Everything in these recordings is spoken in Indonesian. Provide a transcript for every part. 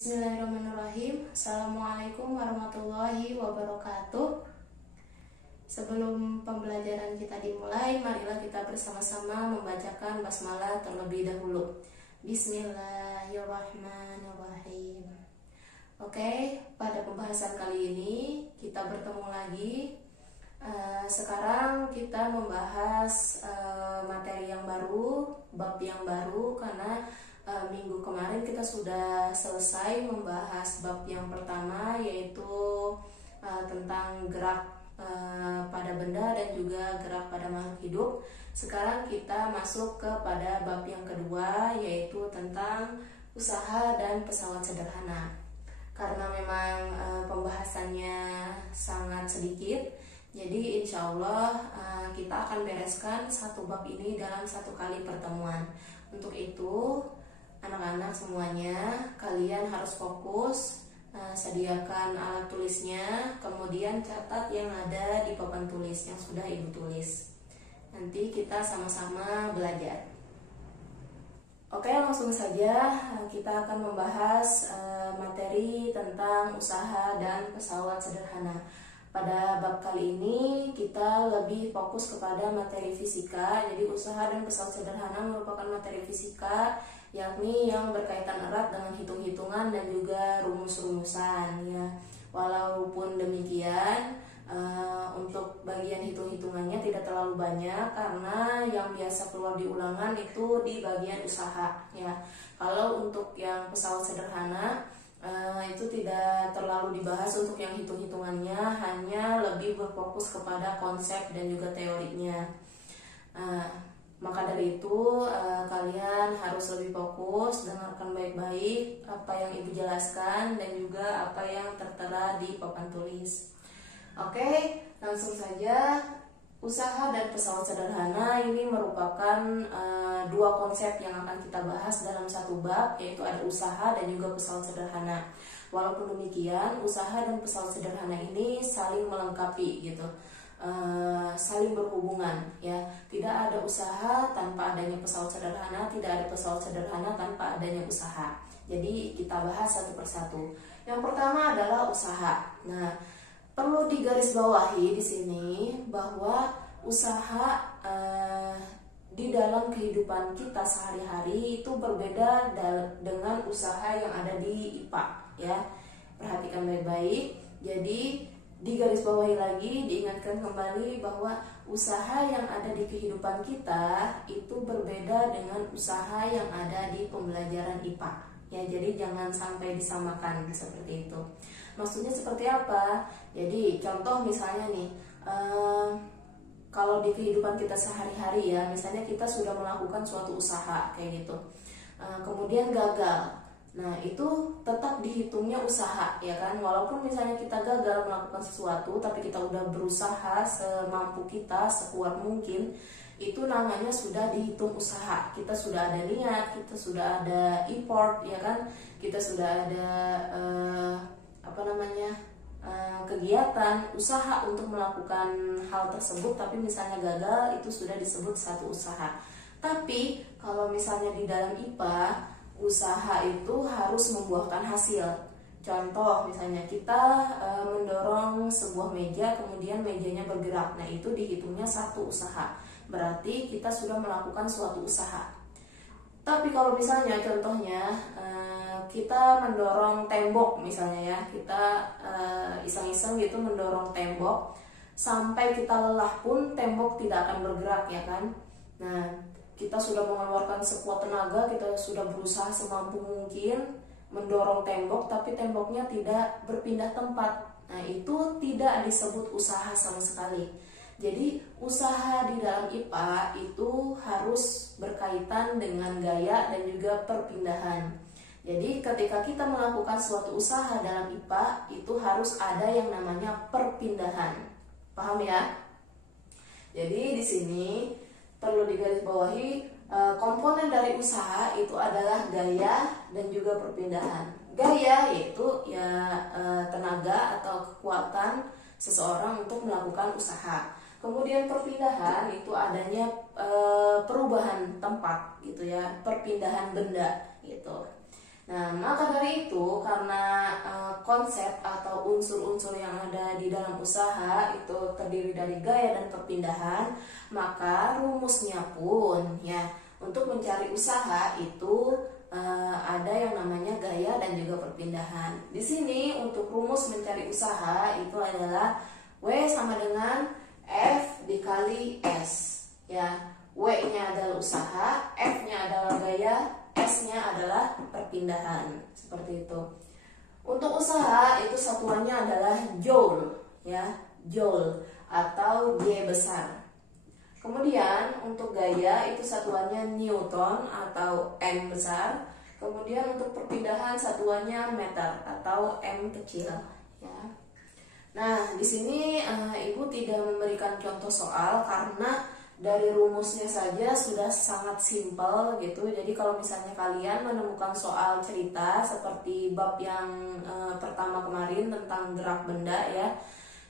Bismillahirrahmanirrahim. Assalamualaikum warahmatullahi wabarakatuh. Sebelum pembelajaran kita dimulai, marilah kita bersama-sama membacakan basmalah terlebih dahulu. Bismillahirrahmanirrahim. Oke, pada pembahasan kali ini kita bertemu lagi. Sekarang kita membahas materi yang baru, bab yang baru, karena minggu kemarin kita sudah selesai membahas bab yang pertama, yaitu tentang gerak pada benda dan juga gerak pada makhluk hidup. Sekarang kita masuk kepada bab yang kedua, yaitu tentang usaha dan pesawat sederhana. Karena memang pembahasannya sangat sedikit, jadi insya Allah kita akan bereskan satu bab ini dalam satu kali pertemuan. Untuk itu, anak-anak semuanya, kalian harus fokus, sediakan alat tulisnya, kemudian catat yang ada di papan tulis yang sudah ibu tulis. Nanti kita sama-sama belajar. Oke, langsung saja kita akan membahas materi tentang usaha dan pesawat sederhana. Pada bab kali ini kita lebih fokus kepada materi fisika. Jadi usaha dan pesawat sederhana merupakan materi fisika, yakni yang berkaitan erat dengan hitung-hitungan dan juga rumus-rumusan ya. Walaupun demikian, untuk bagian hitung-hitungannya tidak terlalu banyak, karena yang biasa keluar di ulangan itu di bagian usaha ya. Kalau untuk yang pesawat sederhana, itu tidak terlalu dibahas untuk yang hitung-hitungannya, hanya lebih berfokus kepada konsep dan juga teorinya. Maka dari itu kalian harus lebih fokus, dengarkan baik-baik apa yang ibu jelaskan dan juga apa yang tertera di papan tulis. Oke, langsung saja. Usaha dan pesawat sederhana ini merupakan dua konsep yang akan kita bahas dalam satu bab, yaitu ada usaha dan juga pesawat sederhana. Walaupun demikian, usaha dan pesawat sederhana ini saling melengkapi gitu, saling berhubungan ya. Tidak ada usaha tanpa adanya pesawat sederhana, tidak ada pesawat sederhana tanpa adanya usaha. Jadi kita bahas satu persatu. Yang pertama adalah usaha. Nah, perlu digarisbawahi di sini bahwa usaha di dalam kehidupan kita sehari-hari itu berbeda dengan usaha yang ada di IPA ya. Perhatikan baik-baik. Jadi digarisbawahi lagi, diingatkan kembali bahwa usaha yang ada di kehidupan kita itu berbeda dengan usaha yang ada di pembelajaran IPA ya. Jadi jangan sampai disamakan seperti itu. Maksudnya seperti apa? Jadi contoh misalnya nih, kalau di kehidupan kita sehari-hari ya, misalnya kita sudah melakukan suatu usaha kayak gitu, kemudian gagal. Nah itu tetap dihitungnya usaha ya kan. Walaupun misalnya kita gagal melakukan sesuatu, tapi kita udah berusaha semampu kita, sekuat mungkin, itu namanya sudah dihitung usaha. Kita sudah ada niat, kita sudah ada effort ya kan, kita sudah ada kegiatan, usaha untuk melakukan hal tersebut, tapi misalnya gagal, itu sudah disebut satu usaha. Tapi kalau misalnya di dalam IPA, usaha itu harus membuahkan hasil. Contoh misalnya kita mendorong sebuah meja, kemudian mejanya bergerak. Nah itu dihitungnya satu usaha. Berarti kita sudah melakukan suatu usaha. Tapi kalau misalnya contohnya kita mendorong tembok misalnya ya, kita iseng-iseng gitu mendorong tembok, sampai kita lelah pun tembok tidak akan bergerak ya kan. Nah kita sudah mengeluarkan sekuat tenaga, kita sudah berusaha semampu mungkin mendorong tembok, tapi temboknya tidak berpindah tempat. Nah itu tidak disebut usaha sama sekali. Jadi usaha di dalam IPA itu harus berkaitan dengan gaya dan juga perpindahan. Jadi ketika kita melakukan suatu usaha dalam IPA, itu harus ada yang namanya perpindahan. Paham ya? Jadi di sini perlu digarisbawahi, komponen dari usaha itu adalah gaya dan juga perpindahan. Gaya yaitu ya tenaga atau kekuatan seseorang untuk melakukan usaha. Kemudian perpindahan itu adanya perubahan tempat gitu ya, perpindahan benda gitu. Nah, maka dari itu karena konsep atau unsur-unsur yang ada di dalam usaha itu terdiri dari gaya dan perpindahan, maka rumusnya pun ya untuk mencari usaha itu ada yang namanya gaya dan juga perpindahan. Di sini untuk rumus mencari usaha itu adalah W sama dengan F dikali S ya. W-nya adalah usaha, F-nya adalah gaya, S-nya adalah perpindahan, seperti itu. Untuk usaha itu satuannya adalah joule, ya, joule atau J besar. Kemudian untuk gaya itu satuannya Newton atau N besar. Kemudian untuk perpindahan satuannya meter atau M kecil, ya. Nah, di sini Ibu tidak memberikan contoh soal karena dari rumusnya saja sudah sangat simpel gitu. Jadi kalau misalnya kalian menemukan soal cerita seperti bab yang pertama kemarin tentang gerak benda ya,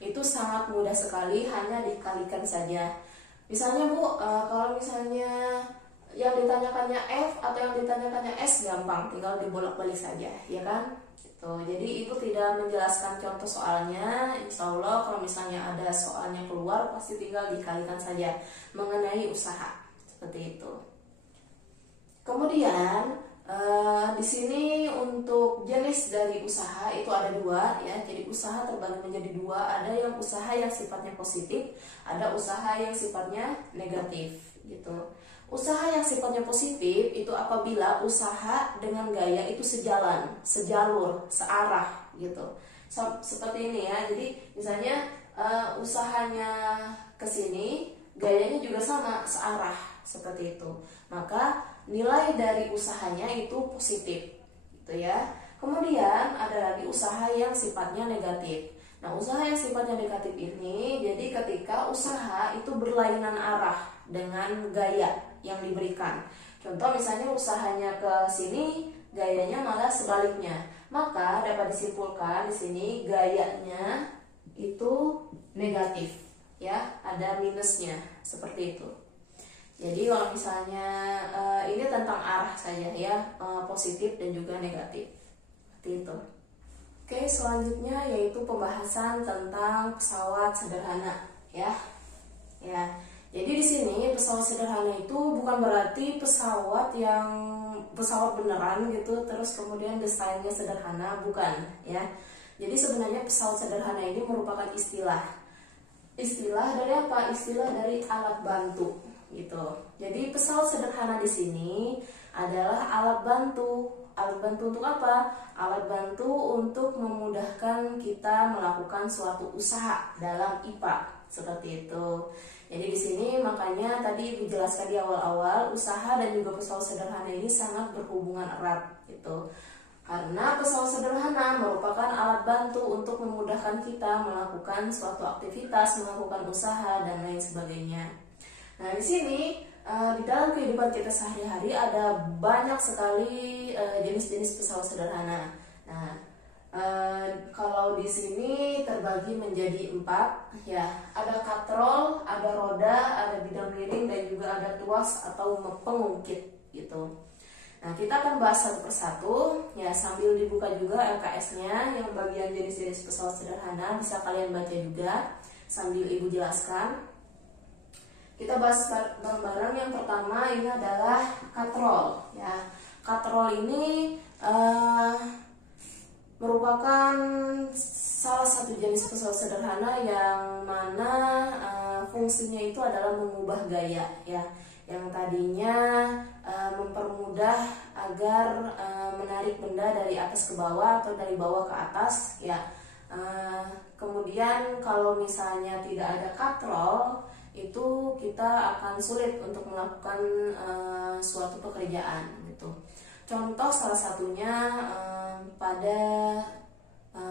itu sangat mudah sekali, hanya dikalikan saja. Misalnya Bu, kalau misalnya yang ditanyakannya F atau yang ditanyakannya S gampang, tinggal dibolak-balik saja, ya kan? Jadi Ibu tidak menjelaskan contoh soalnya. Insya Allah kalau misalnya ada soalnya keluar pasti tinggal dikalikan saja mengenai usaha, seperti itu. Kemudian di sini untuk jenis dari usaha itu ada dua ya. Jadi usaha terbagi menjadi dua. Ada yang usaha yang sifatnya positif, ada usaha yang sifatnya negatif gitu. Usaha yang sifatnya positif itu apabila usaha dengan gaya itu sejalan, sejalur, searah gitu. Seperti ini ya. Jadi misalnya usahanya ke sini, gayanya juga sama, searah, seperti itu. Maka nilai dari usahanya itu positif gitu ya. Kemudian ada lagi usaha yang sifatnya negatif. Nah, usaha yang sifatnya negatif ini jadi ketika usaha itu berlainan arah dengan gaya yang diberikan. Contoh misalnya usahanya ke sini, gayanya malah sebaliknya. Maka dapat disimpulkan di sini gayanya itu negatif, ya, ada minusnya, seperti itu. Jadi kalau misalnya ini tentang arah saja ya, positif dan juga negatif, seperti itu. Oke, selanjutnya yaitu pembahasan tentang pesawat sederhana, ya. Jadi di sini pesawat sederhana itu bukan berarti pesawat beneran gitu, terus kemudian desainnya sederhana, bukan ya. Jadi sebenarnya pesawat sederhana ini merupakan istilah dari apa? Istilah dari alat bantu gitu. Jadi pesawat sederhana di sini adalah alat bantu. Alat bantu untuk apa? Alat bantu untuk memudahkan kita melakukan suatu usaha dalam IPA, seperti itu. Jadi di sini makanya tadi Ibu jelaskan di awal-awal, usaha dan juga pesawat sederhana ini sangat berhubungan erat gitu. Karena pesawat sederhana merupakan alat bantu untuk memudahkan kita melakukan suatu aktivitas, melakukan usaha dan lain sebagainya. Nah, di sini di dalam kehidupan kita sehari-hari ada banyak sekali jenis-jenis pesawat sederhana. Nah, kalau di sini terbagi menjadi 4 ya, ada katrol, ada roda, ada bidang miring dan juga ada tuas atau pengungkit gitu. Nah, kita akan bahas satu persatu ya, sambil dibuka juga LKS-nya yang bagian jenis-jenis pesawat sederhana, bisa kalian baca juga sambil Ibu jelaskan. Kita bahas bareng-bareng. Yang pertama ini adalah katrol ya. Katrol ini merupakan salah satu jenis pesawat sederhana yang mana fungsinya itu adalah mengubah gaya ya, yang tadinya mempermudah agar menarik benda dari atas ke bawah atau dari bawah ke atas ya. Kemudian kalau misalnya tidak ada katrol, itu kita akan sulit untuk melakukan suatu pekerjaan gitu. Contoh salah satunya pada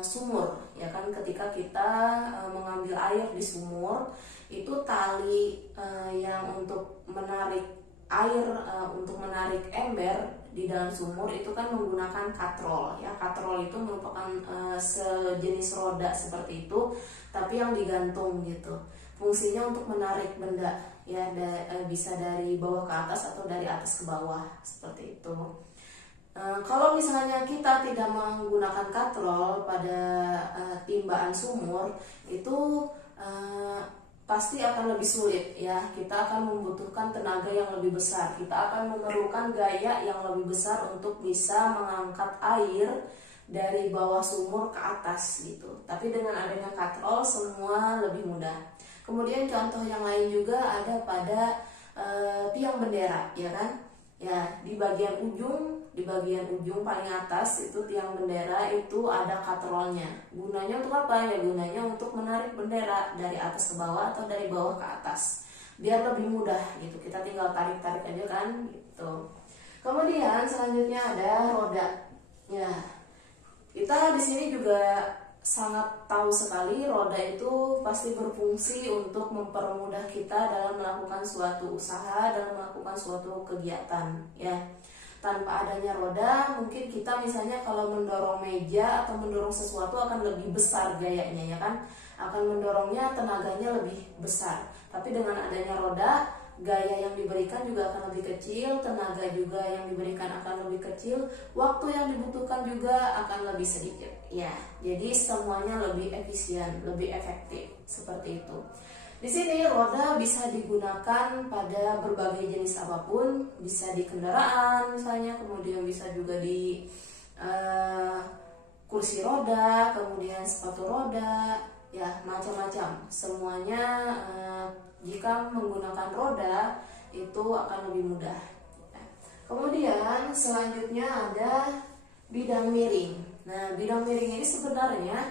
sumur ya kan, ketika kita mengambil air di sumur, itu tali yang untuk menarik air, untuk menarik ember di dalam sumur itu kan menggunakan katrol ya. Katrol itu merupakan sejenis roda seperti itu, tapi yang digantung gitu. Fungsinya untuk menarik benda ya, bisa dari bawah ke atas atau dari atas ke bawah, seperti itu. Kalau misalnya kita tidak menggunakan katrol pada timbaan sumur, itu pasti akan lebih sulit ya. Kita akan membutuhkan tenaga yang lebih besar. Kita akan memerlukan gaya yang lebih besar untuk bisa mengangkat air dari bawah sumur ke atas gitu. Tapi dengan adanya katrol semua lebih mudah. Kemudian contoh yang lain juga ada pada tiang bendera, ya kan? Ya, di bagian ujung paling atas itu tiang bendera itu ada katrolnya. Gunanya untuk apa? Ya gunanya untuk menarik bendera dari atas ke bawah atau dari bawah ke atas. Biar lebih mudah gitu. Kita tinggal tarik-tarik aja kan gitu. Kemudian selanjutnya ada roda. Ya. Kita di sini juga sangat tahu sekali roda itu pasti berfungsi untuk mempermudah kita dalam melakukan suatu usaha, dalam melakukan suatu kegiatan ya. Tanpa adanya roda mungkin kita misalnya kalau mendorong meja atau mendorong sesuatu akan lebih besar gayanya ya kan, akan mendorongnya tenaganya lebih besar. Tapi dengan adanya roda, gaya yang diberikan juga akan lebih kecil, tenaga juga yang diberikan akan lebih kecil, waktu yang dibutuhkan juga akan lebih sedikit ya. Jadi semuanya lebih efisien, lebih efektif seperti itu. Di sini roda bisa digunakan pada berbagai jenis apapun, bisa di kendaraan misalnya, kemudian bisa juga di kursi roda, kemudian sepatu roda, ya macam-macam. Semuanya jika menggunakan roda itu akan lebih mudah. Kemudian selanjutnya ada bidang miring. Nah, bidang miring ini sebenarnya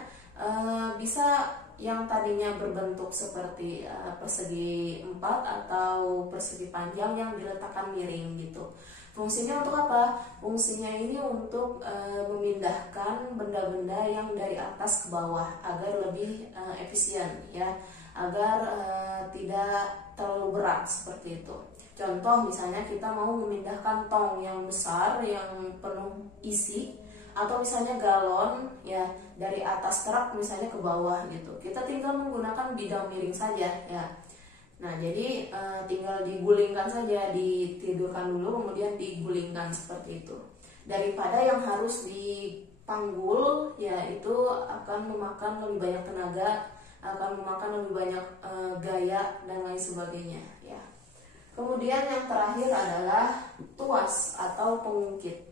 bisa yang tadinya berbentuk seperti persegi 4 atau persegi panjang yang diletakkan miring gitu. Fungsinya untuk apa? Fungsinya ini untuk memindahkan benda-benda yang dari atas ke bawah agar lebih efisien ya, agar tidak terlalu berat seperti itu. Contoh misalnya kita mau memindahkan tong yang besar yang penuh isi, atau misalnya galon ya dari atas truk misalnya ke bawah gitu. Kita tinggal menggunakan bidang miring saja ya. Nah, jadi tinggal digulingkan saja, ditidurkan dulu kemudian digulingkan seperti itu. Daripada yang harus dipanggul ya, itu akan memakan lebih banyak tenaga, akan memakan lebih banyak gaya dan lain sebagainya ya. Kemudian yang terakhir adalah tuas atau pengungkit.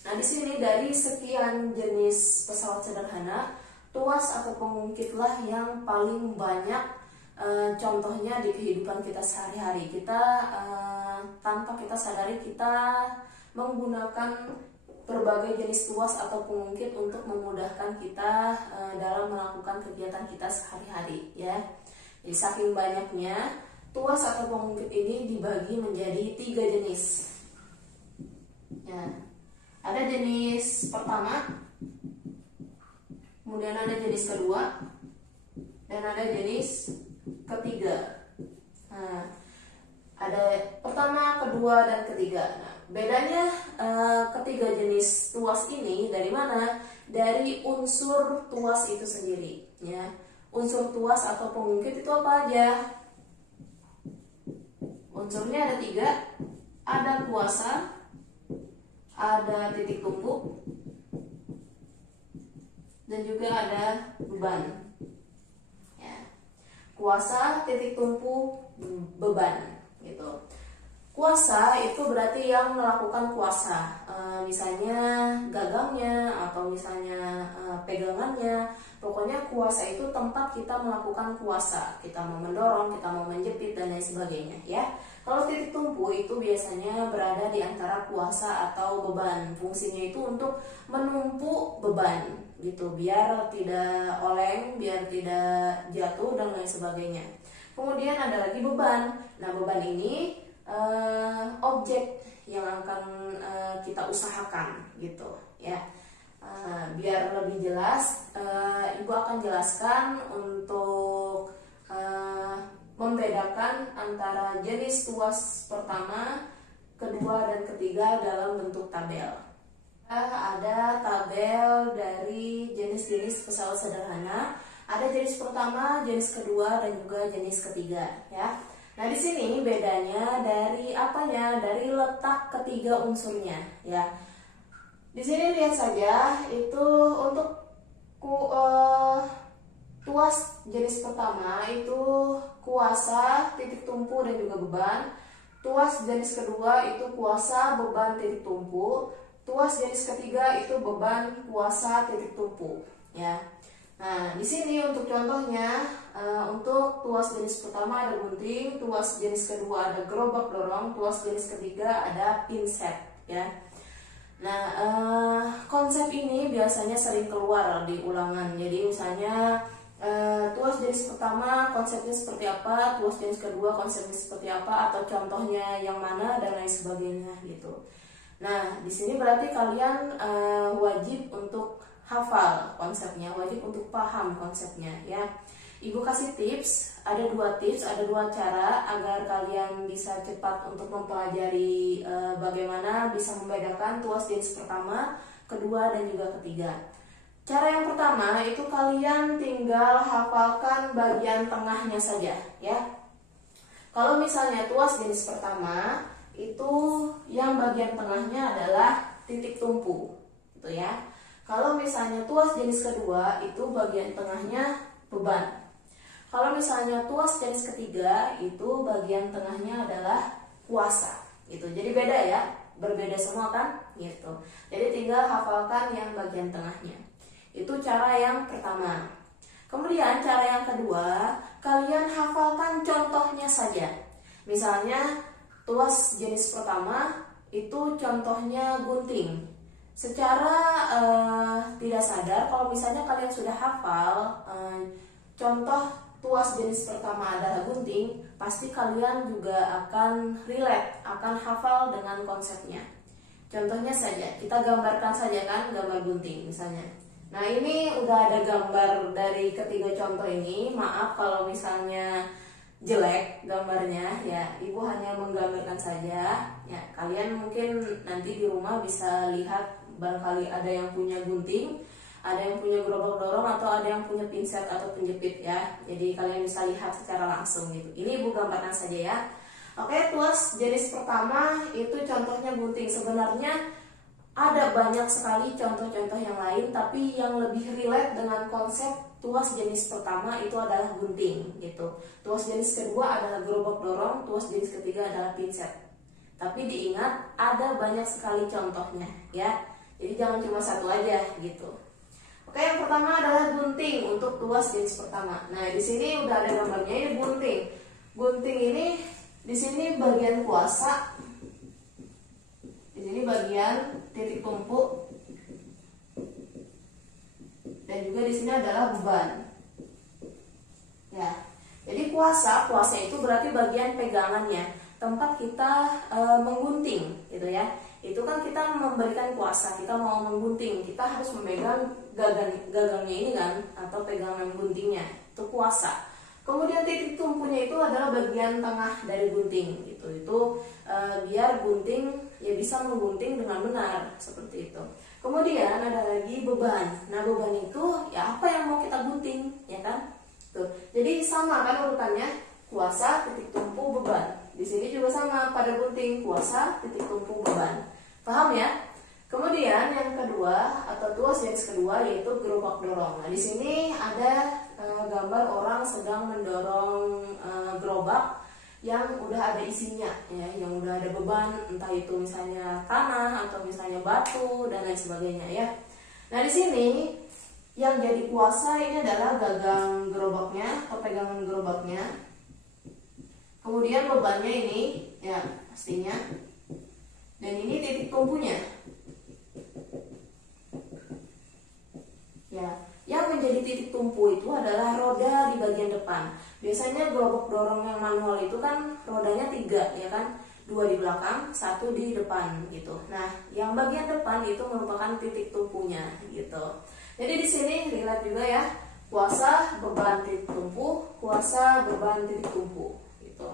Nah, di sini dari sekian jenis pesawat sederhana, tuas atau pengungkitlah yang paling banyak contohnya di kehidupan kita sehari-hari. Kita tanpa kita sadari kita menggunakan berbagai jenis tuas atau pengungkit untuk memudahkan kita dalam melakukan kegiatan kita sehari-hari ya. Jadi saking banyaknya, tuas atau pengungkit ini dibagi menjadi 3 jenis. Ya. Ada jenis pertama, kemudian ada jenis kedua, dan ada jenis ketiga. Nah, ada pertama, kedua, dan ketiga. Nah, bedanya ketiga jenis tuas ini dari mana? Dari unsur tuas itu sendiri. Ya, unsur tuas atau pengungkit itu apa aja? Unsurnya ada 3, ada kuasa, ada titik tumpu, dan juga ada beban ya. Kuasa, titik tumpu, beban gitu. Kuasa itu berarti yang melakukan kuasa, misalnya gagangnya atau misalnya pegangannya. Pokoknya kuasa itu tempat kita melakukan kuasa, kita mau mendorong, kita mau menjepit dan lain sebagainya ya. Kalau titik tumpu itu biasanya berada di antara kuasa atau beban. Fungsinya itu untuk menumpuk beban gitu, biar tidak oleng, biar tidak jatuh dan lain sebagainya. Kemudian ada lagi beban. Nah, beban ini objek yang akan kita usahakan gitu ya. Biar lebih jelas, Ibu akan jelaskan untuk membedakan antara jenis tuas pertama, kedua, dan ketiga dalam bentuk tabel. Ada tabel dari jenis-jenis pesawat sederhana. Ada jenis pertama, jenis kedua, dan juga jenis ketiga ya. Nah, di sini bedanya dari apanya? Dari letak ketiga unsurnya ya. Di sini lihat saja itu untuk tuas jenis pertama itu kuasa, titik tumpu dan juga beban. Tuas jenis kedua itu kuasa, beban, titik tumpu. Tuas jenis ketiga itu beban, kuasa, titik tumpu. Ya. Nah, di sini untuk contohnya, untuk tuas jenis pertama ada gunting, tuas jenis kedua ada gerobak dorong, tuas jenis ketiga ada pinset. Ya. Nah, konsep ini biasanya sering keluar di ulangan. Jadi misalnya tuas jenis pertama konsepnya seperti apa, tuas jenis kedua konsepnya seperti apa, atau contohnya yang mana dan lain sebagainya gitu. Nah, di sini berarti kalian wajib untuk hafal konsepnya, wajib untuk paham konsepnya ya. Ibu kasih tips, ada dua cara agar kalian bisa cepat untuk mempelajari bagaimana bisa membedakan tuas jenis pertama, kedua, dan juga ketiga. Cara yang pertama itu kalian tinggal hafalkan bagian tengahnya saja ya. Kalau misalnya tuas jenis pertama itu yang bagian tengahnya adalah titik tumpu gitu ya. Kalau misalnya tuas jenis kedua itu bagian tengahnya beban. Kalau misalnya tuas jenis ketiga itu bagian tengahnya adalah kuasa gitu. Jadi beda ya, berbeda semua kan gitu. Jadi tinggal hafalkan yang bagian tengahnya. Itu cara yang pertama. Kemudian cara yang kedua, kalian hafalkan contohnya saja. Misalnya tuas jenis pertama itu contohnya gunting. Secara tidak sadar, kalau misalnya kalian sudah hafal contoh tuas jenis pertama adalah gunting, pasti kalian juga akan relate, akan hafal dengan konsepnya. Contohnya saja, kita gambarkan saja kan, gambar gunting misalnya. Nah, ini udah ada gambar dari ketiga contoh ini. Maaf kalau misalnya jelek gambarnya ya, ibu hanya menggambarkan saja ya. Kalian mungkin nanti di rumah bisa lihat, barangkali ada yang punya gunting, ada yang punya gerobak dorong, atau ada yang punya pinset atau penjepit ya. Jadi kalian bisa lihat secara langsung gitu. Ini ibu gambarkan saja ya. Oke, tuas jenis pertama itu contohnya gunting. Sebenarnya ada banyak sekali contoh-contoh yang lain, tapi yang lebih relate dengan konsep tuas jenis pertama itu adalah gunting gitu. Tuas jenis kedua adalah gerobak dorong, tuas jenis ketiga adalah pinset. Tapi diingat ada banyak sekali contohnya ya. Jadi jangan cuma satu aja gitu. Oke, yang pertama adalah gunting untuk tuas jenis pertama. Nah, di sini udah ada gambarnya, ini gunting. Gunting ini di sini bagian kuasa, di sini bagian titik tumpu, dan juga di sini adalah beban. Ya, jadi kuasa itu berarti bagian pegangannya, tempat kita menggunting, gitu ya. Itu kan kita memberikan kuasa, kita mau menggunting, kita harus memegang gagangnya ini kan, atau pegangan guntingnya, itu kuasa. Kemudian titik tumpunya itu adalah bagian tengah dari gunting, gitu. Itu biar gunting ya bisa menggunting dengan benar seperti itu. Kemudian ada lagi beban. Nah, beban itu ya apa yang mau kita gunting, ya kan? Tuh. Jadi sama kan urutannya, kuasa, titik tumpu, beban. Di sini juga sama pada gunting, kuasa, titik tumpu, beban. Paham ya? Kemudian yang kedua atau tuas jenis kedua yaitu gerobak dorong. Nah, di sini ada gambar orang sedang mendorong gerobak yang udah ada isinya ya, yang udah ada beban, entah itu misalnya tanah atau misalnya batu dan lain sebagainya ya. Nah, di sini yang jadi kuasa ini adalah gagang gerobaknya atau pegangan gerobaknya. Kemudian bebannya ini ya pastinya. Dan ini titik tumpunya. Ya, yang menjadi titik tumpu itu adalah roda di bagian depan. Biasanya gerobak dorong yang manual itu kan rodanya 3 ya kan, 2 di belakang, 1 di depan gitu. Nah, yang bagian depan itu merupakan titik tumpunya gitu. Jadi di sini relate juga ya, kuasa, beban, titik tumpu, kuasa, beban, titik tumpu gitu.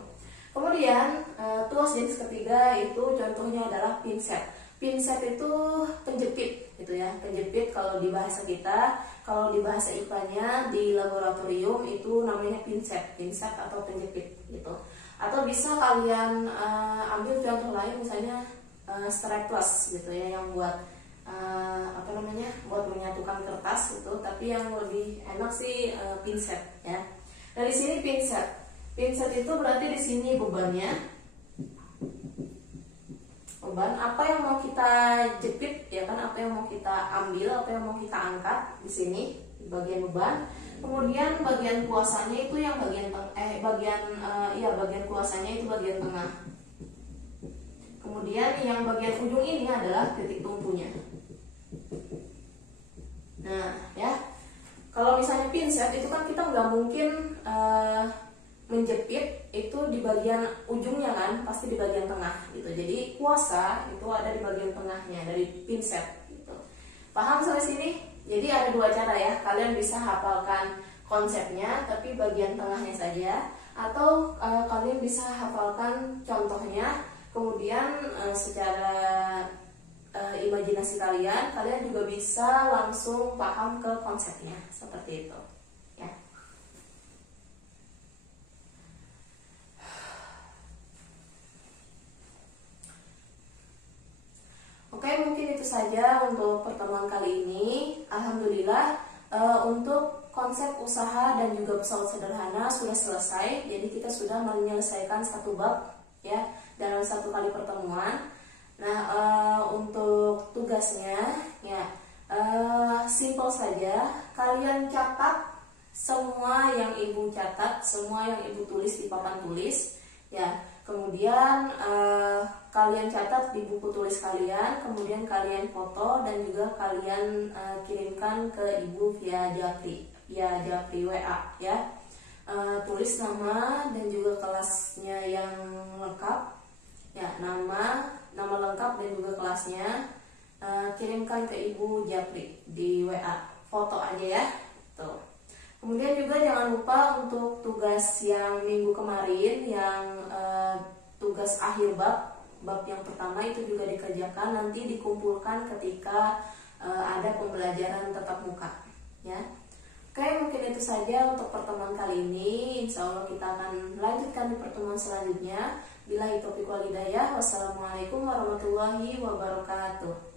Kemudian tuas jenis ketiga itu contohnya adalah pinset. Pinset itu penjepit gitu ya, penjepit kalau di bahasa kita. Kalau di bahasa IPA-nya di laboratorium itu namanya pinset atau penjepit gitu. Atau bisa kalian ambil contoh lain misalnya strapless gitu ya, yang buat apa namanya, buat menyatukan kertas gitu, tapi yang lebih enak sih pinset ya. Nah di sini pinset itu berarti di sini bebannya, beban apa yang mau kita jepit ya kan, apa yang mau kita ambil, apa yang mau kita angkat di sini di bagian beban. Kemudian bagian kuasanya itu yang bagian bagian kuasanya itu bagian tengah. Kemudian yang bagian ujung ini adalah titik tumpunya. Nah ya, kalau misalnya pinset itu kan kita nggak mungkin menjepit itu di bagian ujungnya kan, pasti di bagian tengah gitu. Jadi kuasa itu ada di bagian tengahnya dari pinset gitu. Paham sampai sini? Jadi ada dua cara ya, kalian bisa hafalkan konsepnya tapi bagian tengahnya saja, atau kalian bisa hafalkan contohnya, kemudian secara imajinasi kalian juga bisa langsung paham ke konsepnya seperti itu ya. Oke, mungkin itu saja untuk pertemuan kali ini. Alhamdulillah untuk konsep usaha dan juga pesawat sederhana sudah selesai. Jadi kita sudah menyelesaikan satu bab ya dalam satu kali pertemuan. Nah untuk tugasnya ya simple saja. Kalian catat semua yang ibu catat, semua yang ibu tulis di papan tulis ya. Kemudian kalian catat di buku tulis kalian, kemudian kalian foto dan juga kalian kirimkan ke ibu via Japri WA ya. Tulis nama dan juga kelasnya yang lengkap ya, nama lengkap dan juga kelasnya. Kirimkan ke ibu Japri di WA, foto aja ya tuh. Kemudian juga jangan lupa untuk tugas yang minggu kemarin yang tugas akhir bab yang pertama itu juga dikerjakan, nanti dikumpulkan ketika ada pembelajaran tatap muka ya. Oke, mungkin itu saja untuk pertemuan kali ini. Insya Allah kita akan lanjutkan di pertemuan selanjutnya. Billahi taufiq wal hidayah. Wassalamualaikum warahmatullahi wabarakatuh.